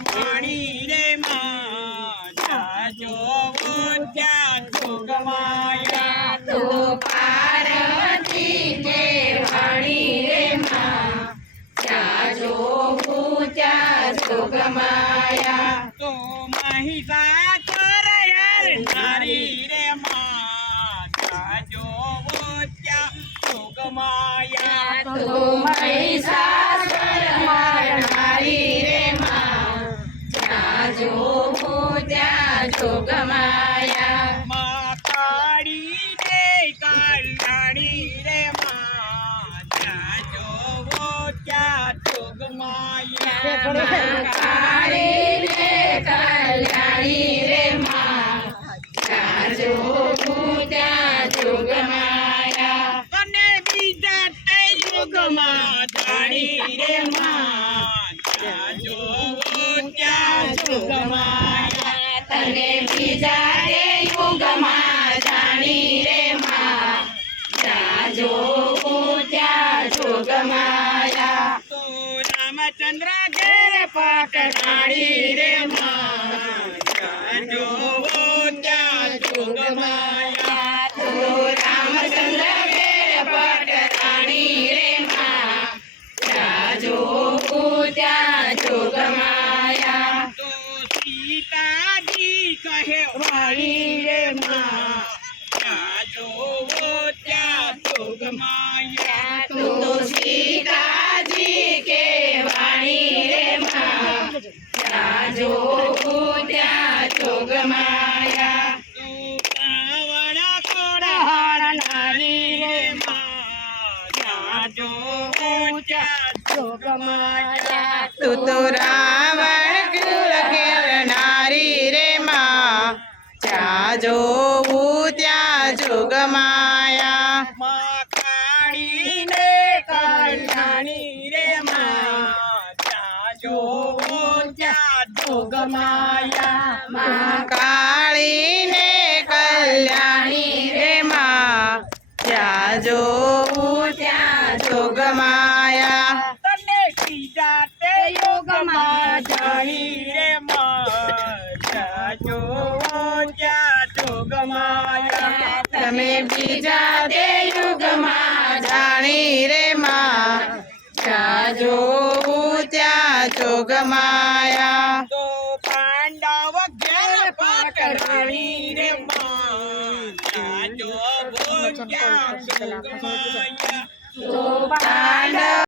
વાણી રે માં જાજો ત્યાં જોગમાયા તો પાર્વતી ને વાણી રે માં જાજો ત્યાં જોગમાયા તો મહિષાસુર નારી રે માં જાજો ત્યાં જોગમાયા તો મહિષાસુર મારનારી રે માં જાજો ત્યાં જોગમાયા કાળી રે કલ્યાણી રે માં જાજો ત્યાં જોગમાયા કાળી રે કલ્યાણી રે માં જાજો ત્યાં જોગમાયા અને બીજા તે યુગમાં જાણી રે માં જાજો ત્યાં જોગમાયા તને બીજા રે યુગમાં જાણી રે માં જાજો ત્યાં જોગમાયા તો રામચંદ્ર ઘેર પકડાણી રે માં જાજો ત્યાં જોગમાયા તો રામચંદ્ર વેર પટરાણી રે માં જાજો ત્યાં જોગમાયા તો સીતાજી કહે વાણી રે માં જાજો ત્યાં જોગમાયા તો સીતાજી કે વાણી રે માં જાજો ત્યાં જોગમાયા તો રાવણ કોડાળનારી રે માં જાજો ત્યાં જોગમાયા તું તો રાવણ કુળ ખેલનારી રે માં જાજો ત્યાં જોગમાયા માં કાળી ને કલ્યાણી રે માં જાજો ત્યાં જોગમાયા માં કાળી ને કલ્યાણી રે માં જાજો ત્યાં જોગમાયા તને સીધા તે યોગમાં જાણી રે માં જાજો ત્યાં જોગમાયા તમે બીજા તે યુગમાં જાણી રે માં જાજો ત્યાં જોગમાયા તો પાંડવ ઘેર પકડાણી રે માં જાજો ત્યાં જોગમાયા તો પાંડવ